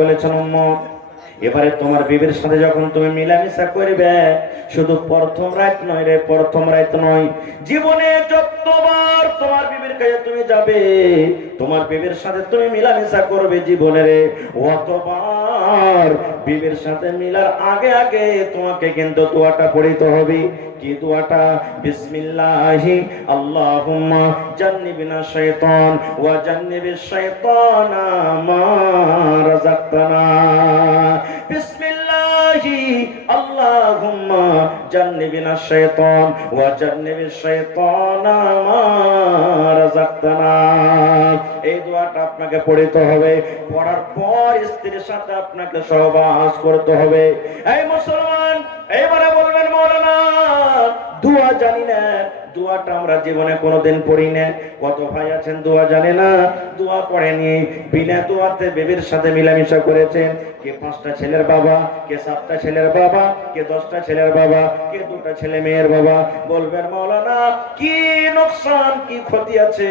বলেছেন এবারে তোমার বিবির সাথে যখন তুমি মিলামিশা করবে, শুধু প্রথম রাত নয় রে, প্রথম রাত নয়, জীবনে যতবার তোমার বিবির কাছে তুমি যাবে, তোমার বিবির সাথে তুমি মিলামিশা করবে জীবনে রে। অতবার বিবির সাথে মিলার আগে আগে তোমাকে কিন্তু দোয়াটা পড়িতে হবে। কি দোয়াটা বিসমিল্লাহি, আল্লাহুম্মা জান্নিবিনা শাইতান, ওয়া জান্নিবিশ শাইতানা মা রাযাকতানা। বিসমিল্লাহি, আল্লাহুম্মা জান্নিবিনা শাইতান, ওয়া জান্নিবিশ শাইতানা মা রাযাকতানা। এই দোয়াটা আপনাকে পড়তে হবে। পড়ার পর স্ত্রীর সাথে আপনাকে সহবাস করতে হবে। এই মুসলমান, এবারে জানি না। দোয়াটা আমরা জীবনে কোনোদিন পড়ি না কত ভাই আছেন দোয়া জানে না? দোয়া পড়েনি। বিনা দোয়াতে বেবির সাথে মিলামিশা করেছেন। কে পাঁচটা ছেলের বাবা, কে সাতটা ছেলের বাবা, কে দশটা ছেলের বাবা, কে দুটা ছেলে মেয়ের বাবা। বলবেন মৌলানা কি নোকসান, কি ক্ষতি আছে?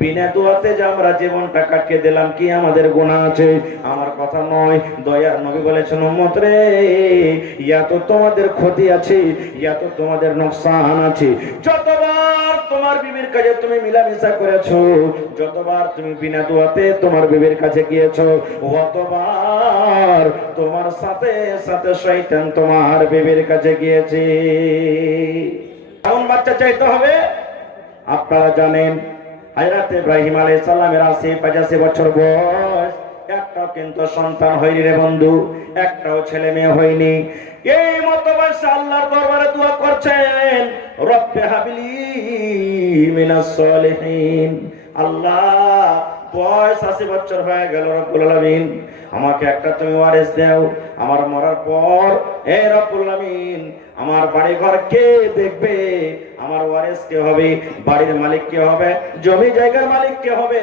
বিনা দোয়াতে যে আমরা জীবনটা কাটিয়ে দিলাম, কি আমাদের গুণা আছে? আমার কথা নয়, দয়ার নবী বলেছেন, উম্মত রে, ইয়া তো তোমাদের ক্ষতি আছে, ইয়া তো তোমাদের নোকসান আছে। যতবার তোমার বিবির কাছে তুমি মিলামিশা করেছ, যতবার তুমি বিনা দোয়াতে তোমার বিবির কাছে গিয়েছো, অতবার তোমার সাথে সাথে শয়তান তোমার বিবির কাছে গিয়েছে। কেমন বাচ্চা চাইতে হবে? আপনারা জানেন হাজরাত ইব্রাহিম আলাইহিস সালামের আশি, পঁচাশি বছর বয়স। একটাও কিন্তু সন্তান হয়নি রে বন্ধু, একটাও ছেলে মেয়ে হয়নি। এই মতো আল্লাহর দরবারে দোয়া করছেন, রব্বে হাবিলি মিনাস সলিহিন। আল্লাহ বয়স আশি বছর হয়ে গেল রব্বুল আলমিন। আমাকে একটা তুমি ওয়ারেস দাও। আমার মরার পর এ রব্বুল আলমিন, আমার বাড়ি ঘর কে দেখবে? আমার ওয়ারেস কে হবে? বাড়ির মালিক কে হবে? জমি জায়গার মালিক কে হবে?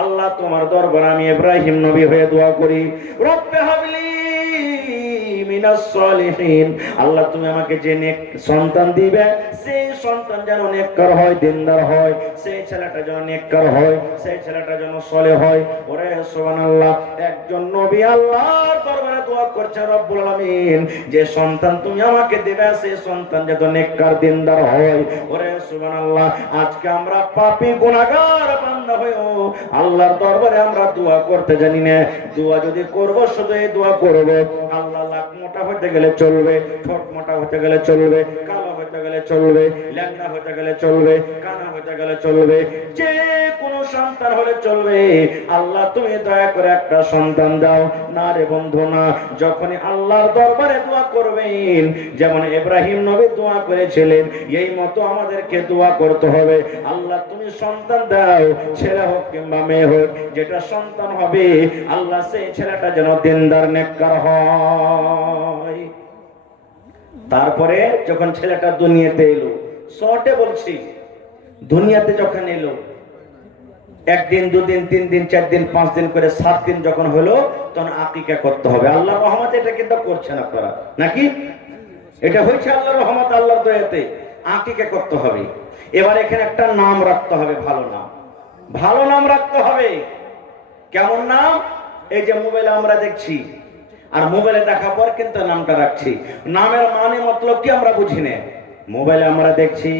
আল্লাহ তোমার দরবার আমি ইব্রাহিম নবী হয়ে দোয়া করি। রব্বে হাবলি আল্লাহ তুমি আমাকে যে নেক সন্তান দিবে, সেই সন্তান যেন নেককার হয়, দিনদার হয়, সেই ছেলেটা যেন নেককার হয়, সেই ছেলেটা যেন সলে হয়। ওরে সুবহানাল্লাহ, একজন নবী দরবারে দোয়া করছে রব্বুল যে সন্তান তুমি আমাকে দিবে, সেই সন্তান যেন নেককার, দিনদার হয়। ওরে আজকে আমরা পাপী গুনাহগার বান্দা হয়েও আল্লাহর দরবারে আমরা দোয়া করতে জানি না। দোয়া যদি করব, শুধু এই দোয়া করব। আল্লাহ লাখ মোটা হতে গেলে চলবে ঠোঁট মোটা হতে গেলে চলবে কালো হতে গেলে চলবে, ল্যাংড়া হতে গেলে চলবে, কানা হতে গেলে চলবে, যে কোনো সন্তান হলে চলবে। আল্লাহ, তুমি দয়া করে একটা সন্তান দাও। না রে বন্ধু, না। যখনই আল্লাহর দরবারে দোয়া করবেন, যেমন ইব্রাহিম নবী দোয়া করেছিলেন, এই মতো আমাদেরকে দোয়া করতে হবে। আল্লাহ, তুমি সন্তান দাও, ছেলে হোক কিংবা মেয়ে হোক, যেটা সন্তান হবে, আল্লাহ সেই ছেলেটা যেন দিনদার, নেককার হয়। তারপরে যখন ছেলেটা দুনিয়াতে এলো, শর্টে বলছি, দুনিয়াতে যখন এলো, একদিন, দুদিন তিন দিন চার দিন পাঁচ দিন করে সাত দিন যখন হলো, তখন আকিকা করতে হবে। আল্লাহ রহমত এটা কিন্তু করছেন আপনারা। নাকি? এটা হয়েছে আল্লাহ রহমত, আল্লাহর দয়াতে আকিকা করতে হবে। এবার এখানে একটা নাম রাখতে হবে, ভালো নাম। ভালো নাম রাখতে হবে। কেমন নাম? এই যে মোবাইলে আমরা দেখছি আর মোবাইলে দেখার পর কিন্তু নামটা রাখছি। নামের মানে মতলব কি আমরা বুঝি না। মোবাইলে আমরা দেখছি,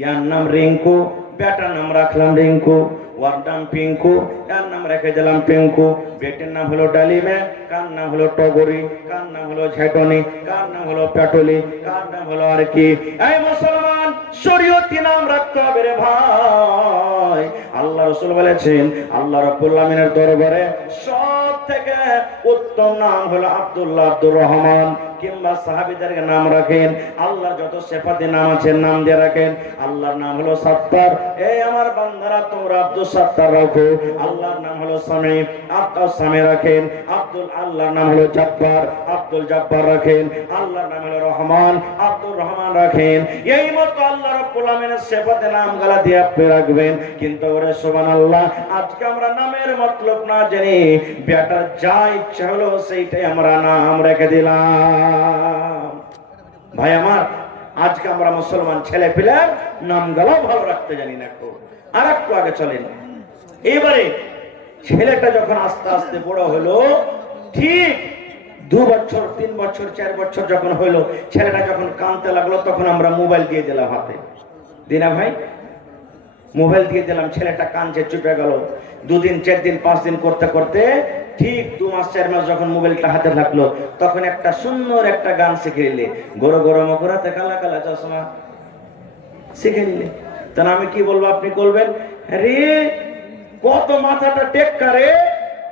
ইয়ার নাম রিঙ্কু বেটার নাম রাখলাম রিঙ্কু, ওয়ার নাম পিঙ্কু কার নাম রেখে দিলাম পিঙ্কু। বেটের নাম হলো ডালিমে, কার নাম হলো টগরি, কার নাম হলো ঝেটনি, কার নাম হলো পেটলি কার নাম হলো আর কি। এই মুসলমান, শরীয়তি নাম রাখতে হবে রে ভাই। আল্লাহ রসুল বলেছেন, আল্লাহ রব্বুল আমিনের দরবারে সব থেকে উত্তম নাম হলো আব্দুল্লাহ আব্দুর রহমান। কিংবা সাহাবিদের নাম রাখেন, আল্লাহর যত সেফাতি নাম আছে নাম দিয়ে রাখেন। আল্লাহর নাম হলো সাত্তার। এই আমার বান্দারা, তোমরা আব্দুল সাত্তার রাখো। আল্লাহর নাম হলো সামি, আব্দুল সামি রাখেন। আব্দুল, আল্লাহর নাম হলো জাব্বার। আব্দুল জাব্বার রাখেন। আল্লাহর নাম হলো রহমান। আব্দুল রহমান রাখেন। এই মতো আল্লাহ রাব্বুল আমিনের সেফাতে নাম গালা দিয়ে আপনি রাখবেন। কিন্তু ওরে সুবহানাল্লাহ, আজকে আমরা নামের মতলব না জেনে বেটার যা ইচ্ছা হলো সেইটাই আমরা নাম রেখে দিলাম। ভাই আমার, আজকে আমরা মুসলমান ছেলে পেলের নাম গালাও ভালো রাখতে জানি না খুব আর একটু আগে চলেন। এবারে ছেলেটা যখন আস্তে আস্তে বড় হলো, ঠিক দু বছর, তিন বছর, চার বছর যখন হইল ছেলেটা যখন কাঁদতে লাগল, তখন আমরা মোবাইল দিয়ে দিলাম হাতে। দিনা ভাই? মোবাইল দিয়ে দিলাম, ছেলেটা কানছে চুপে গেল। দুদিন চার দিন পাঁচ দিন করতে করতে ঠিক দু মাস, চার মাস যখন মোবাইলটা হাতে থাকল, তখন একটা সুন্দর একটা গান শিখে নিলে। গরো গরো মকরাতে কালা কালা চশমা শিখে নিলে। তাহলে আমি কি বলব, আপনি করবেন রে কত মাথাটা টেক্কা রে।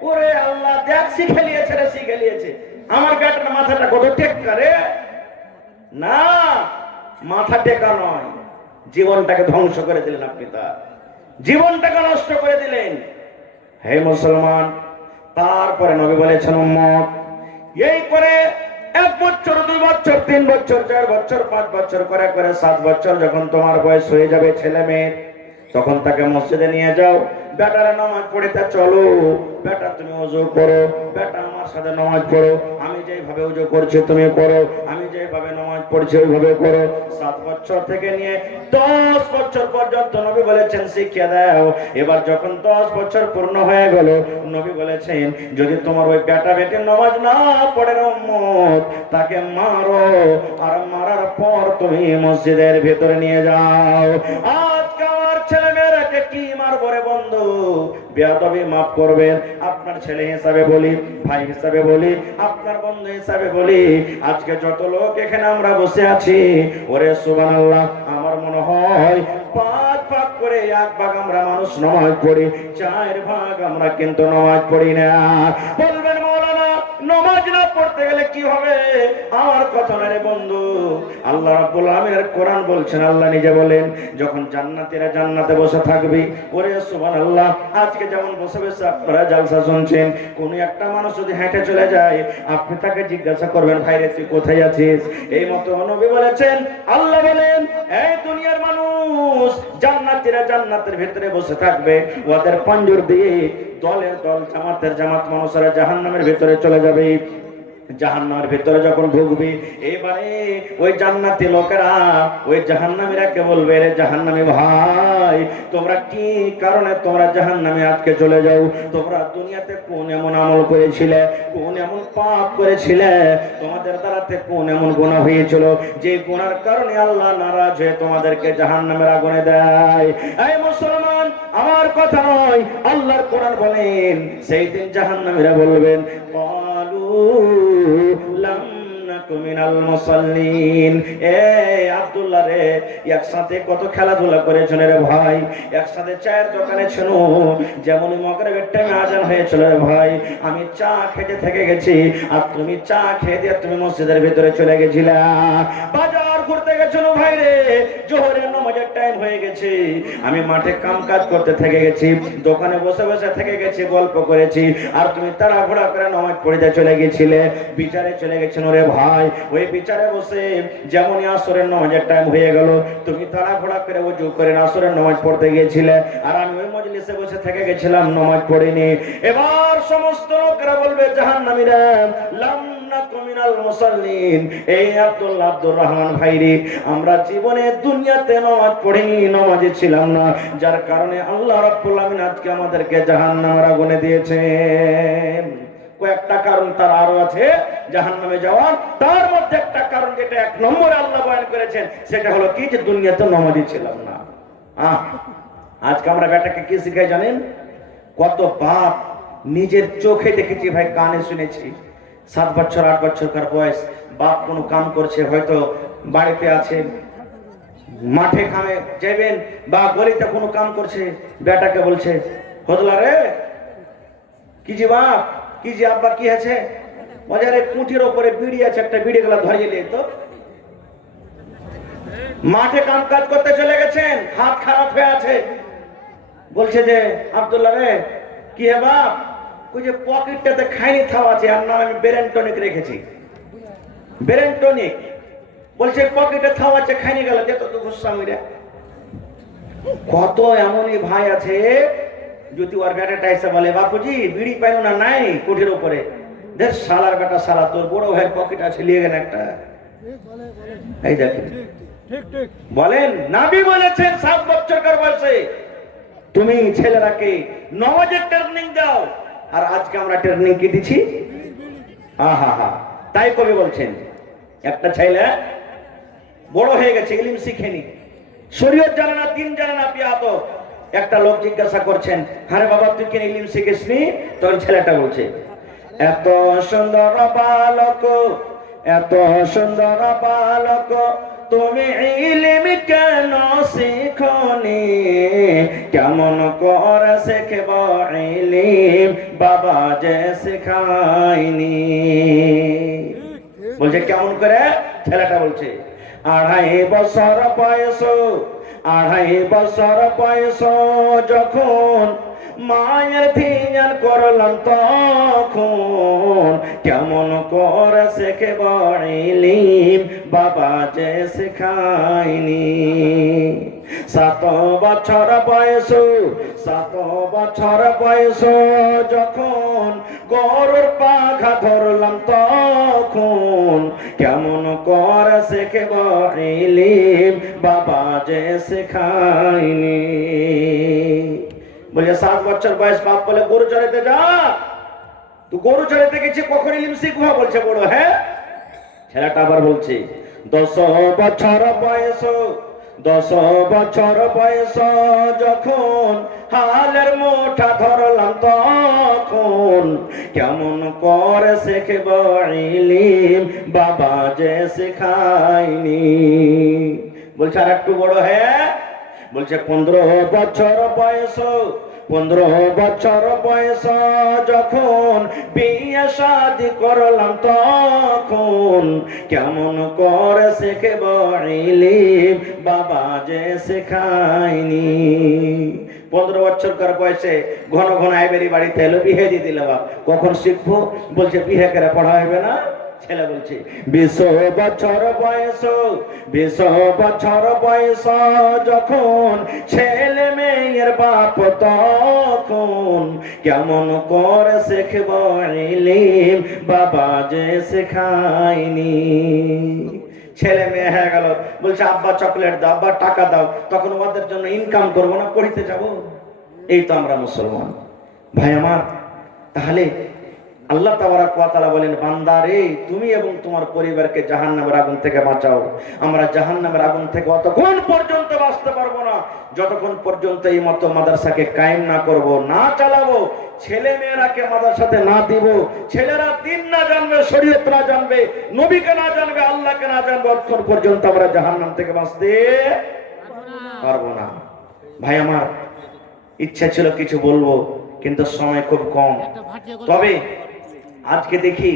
ওরে আল্লাহ, দেখ, শিখে নিয়েছে রে, শিখে নিয়েছে। আমার গাটার মাথাটা কত টেক্কা রে। না, মাথা টেকা নয়। জীবনটাকে ধ্বংস করে দিলেন আপনি তা। জীবনটাকে নষ্ট করে দিলেন। হে মুসলমান তারপরে নবী বলেছেন, উম্মত, এই করে এক বছর, দুই বছর, তিন বছর, চার বছর, পাঁচ বছর, করে করে সাত বছর যখন তোমার বয়স হয়ে যাবে ছেলে মেয়ে তখন তাকে মসজিদে নিয়ে যাও। বেটারা নামাজ পড়িতে চলো। বেটা, তুমি ওজু করো। বেটা, আমার সাথে নামাজ পড়ো। আমি যেভাবে ওজু করছি, তুমি করো। আমি যেভাবে নামাজ পড়ছি, ওইভাবে করো। সাত বছর থেকে নিয়ে দশ বছর পর্যন্ত নবী বলেছেন, শিখিয়ে দাও। এবার যখন দশ বছর পূর্ণ হয়ে গেল, নবী বলেছেন, যদি তোমার ওই বেটা বেটির নামাজ না পড়ে রে উম্মত, তাকে মারো। আর মারার পর তুমি মসজিদের ভেতরে নিয়ে যাও। আমার ছেলে মেয়েরাকে কি মারবো রে বন্ধু? বেয়াদবি মাফ করবেন, আপনার ছেলে হিসাবে বলি, ভাই হিসাবে বলি, আপনার বন্ধু হিসাবে বলি, আজকে যত লোক এখানে আমরা বসে আছি, ওরে সুবহানাল্লাহ, আমার মনে হয় পাঁচ ভাগ করে এক ভাগ আমরা মানুষ নামাজ পড়ি, চার ভাগ আমরা কিন্তু নামাজ পড়ি না। নামাজ না পড়তে গেলে কি হবে? আমার কথা না রে বন্ধু। আল্লাহ রাব্বুল আলামিনের কোরআন বলছেন, আল্লাহ নিজে বলেন, যখন জান্নাতীরা জান্নাতে বসে থাকবে, ওরে সুবহানাল্লাহ, আজকে যেমন বসে বসে আপনারা জালসা শুনছেন, কোন একটা মানুষ যদি হেঁটে চলে যায়, আপনি তাকে জিজ্ঞাসা করবেন, ভাই রে, তুই কোথায় আছিস? এই মতো নবী বলেছেন, আল্লাহ বলেন, এই দুনিয়ার মানুষ জান্নাতীরা জান্নাতের ভিতরে বসে থাকবে, ওদের পাঞ্জর দিয়ে দলের দল জামাতের জামাত মানুষেরা জাহান্নামের ভিতরে চলে যাবে। জাহান্নামের ভিতরে যখন ঢুকবি, এবারে ওই জান্নাতি লোকেরা ওই জাহান্নামীরাকে বলবে রে জাহান্নামী ভাই, তোমরা কি কারণে তোমরা জাহান্নামে আজকে চলে যাও? তোমরা দুনিয়াতে কোন এমন আমল করেছিলে, কোন এমন পাপ করেছিলে? তোমাদের দ্বারাতে কোন এমন গুনাহ হয়েছিল যে গুনার কারণে আল্লাহ নারাজ হয়ে তোমাদেরকে জাহান্নামের আগুনে দেয়? এই মুসলমান, আমার কথা নয়, আল্লাহর কোরআন বলেন, সেই দিন জাহান্নামীরা বলবেন يَعْلَمُونَ দোকানে আমি মসজিদের ভিতরে চলে গেছিলা। বাজার ঘুরতে গেছিল ভাই রে, জোহরের টাইম হয়ে গেছে। আমি মাঠে কাম কাজ করতে থেকে গেছি, দোকানে বসে বসে থেকে গেছি, গল্প করেছি, আর তুমি তাড়াহুড়া করে নামাজ পড়িতে চলে গেছিলে, বিচারে চলে গেছিল রে ভাই। ওই বিচারে বসে যেমনই আসরের নামাজের টাইম হয়ে গেল, তুমি তাড়াহুড়া করে উজু করে আসরের নামাজ পড়তে গিয়েছিলে। আর আমি ওই মজলিসে বসে থেকে গেছিলাম, নামাজ পড়িনি। এবার সমস্ত লোকেরা বলবে, জাহান্নামীরা লাম নাকু মিনাল মুসাল্লিন। এই আব্দুল্লাহ আব্দুর রহমান ভাইরি, আমরা জীবনে দুনিয়াতে নামাজ পড়িনি, নামাজে ছিলাম না। যার কারণে আল্লাহ আজকে আমাদেরকে জাহান্নামের আগুনে দিয়েছেন। কয়েকটা কারণ তার আরও আছে জাহান্নামে যাওয়ার। তার মধ্যে একটা কারণ যেটা এক নম্বরে আল্লাহ বয়ান করেছেন, সেটা হলো কি যে দুনিয়াতে নামাজি ছিলাম না। আহ, আজকে আমরা বেটাকে কি শিখাই জানেন? কত বাপ নিজের চোখে দেখেছি, ভাই, কানে শুনেছি। সাত বছর, আট বছরকার বয়স, বাপ কোনো কাম করছে, হয়তো বাড়িতে আছে, মাঠে কামে যাবেন বা গলিতে কোনো কাম করছে বেটাকে বলছে হদলা রে, কি যে বাপ কি যে আব্বা, কি আছে? বাজারে কুঠির ওপরে বিড়ি আছে, একটা বিড়ি গুলা ধরিয়ে নিয়ে তো। মাঠে কাম কাজ করতে চলে গেছেন, হাত খারাপ হয়ে আছে। বলছে যে, আব্দুল্লাহ রে, কি হে বাপ? ওই যে পকেটটাতে খাইনি থাও আছে, আর নাম আমি বেরেন টনিক রেখেছি। Brain tonic? বলছে, পকেটে থাও আছে, খাইনি গেল যে তো গোস্বামীরা কত এমনই ভাই আছে যদি ওর বেটাটা এসে বলে, বাপুজি, বিড়ি পাইল না নাই কুঠির উপরে? দেখ, শালার বেটা, শালা, তোর বড় ভাইয়ের পকেট আছে লিয়ে গেল একটা। এই দেখেন। বলেন, নাবি বলেছেন সাত বছরকার বয়সে, তুমি ছেলেরাকে নমাজের ট্রেনিং দাও, আর আজকে আমরা ট্রেনিং কি দিচ্ছি আহা, হা তাই কবি বলছেন, একটা ছেলে বড় হয়ে গেছে, ইলিম শিখেনি। শরীয়ত জানে না, দিন জানে না পিয়াত একটা লোক জিজ্ঞাসা করছেন আরে বাবা তুই কেন ইলিম শিখিসনি? তখন ছেলেটা বলছে এত সুন্দর বালক এত সুন্দর বালক তুমি ইলিম কেন শিখনি? কেমন করে শিখব ইলিম? বাবা যে শেখায়নি। বলছে কেমন করে? ছেলেটা বলছে আড়াই বছর বয়স, আড়াই বছর বয়স যখন মায়ের ধিয়ান করলাম তখন কেমন করে শেখে বড়িলিম বাবা যে শেখায়নি। সাত বছর বয়স, সাত বছর বয়স যখন গরুর পাখা ধরলাম তখন কেমন কর শেখে ইলিম, বাবা যে শেখায়নি। বলছে সাত বছর বয়স, বাপ বলে, গরু চড়াইতে যা। তুই গরু চড়াইতে গেছি, কখন ইলিম শিখব? বলছে বড় হ্যাঁ? ছেলেটা আবার বলছে, দশ বছর বয়স দশ বছর বয়স যখন হালের মোটা ধরলাম তখন কেমন করে শেখব ইলিম বাবা যে শেখায়নি। বলছে আর একটু বড় হ্যাঁ? বলছে পনেরো বছর বয়স পনেরো বছর বয়স যখন বিয়ে শাদি করলাম তখন কেমন করে শেখে বড়িলিম, বাবা যে শেখায়নি। পনেরো বছর কর বয়সে ঘন ঘন আইবেরি বাড়িতে এলো বিহে দিয়ে দিল বাপ। কখন শিখব? বলছে বিহে করে পড়া হবে না। ছেলে বলছে বিশ বছর বয়স বিশ বছর বয়স, যখন ছেলে মেয়ের বাপ তখন কেমন শেখব বাবা যে শেখায়নি। ছেলে মেয়ে হয়ে গেল, বলছে, আব্বা চকলেট দাও, আব্বা টাকা দাও, তখন ওদের জন্য ইনকাম করব না, পড়িতে যাব? এই তো আমরা মুসলমান। ভাই আমার, তাহলে আল্লাহ তাবারাক ওয়া বলেন বান্দা রে তুমি এবং তোমার পরিবারকে জাহান্নামের আগুন থেকে বাঁচাও। আমরা জাহান্নামের আগুন থেকে অতক্ষণ পর্যন্ত বাঁচতে পারব না। যতক্ষণ পর্যন্ত এই মতো মাদ্রাসাকে কায়েম না করব না চালাবো ছেলে মেয়েরাকে মাদ্রাসাতে না দিব ছেলেরা দিন না জানবে শরীয়ত না জানবে নবীকে না জানবে আল্লাহকে না জানবে অতক্ষণ পর্যন্ত আমরা জাহান্নাম থেকে বাঁচতে পারব না। ভাই আমার ইচ্ছা ছিল কিছু বলব কিন্তু সময় খুব কম। তবে আজকে দেখি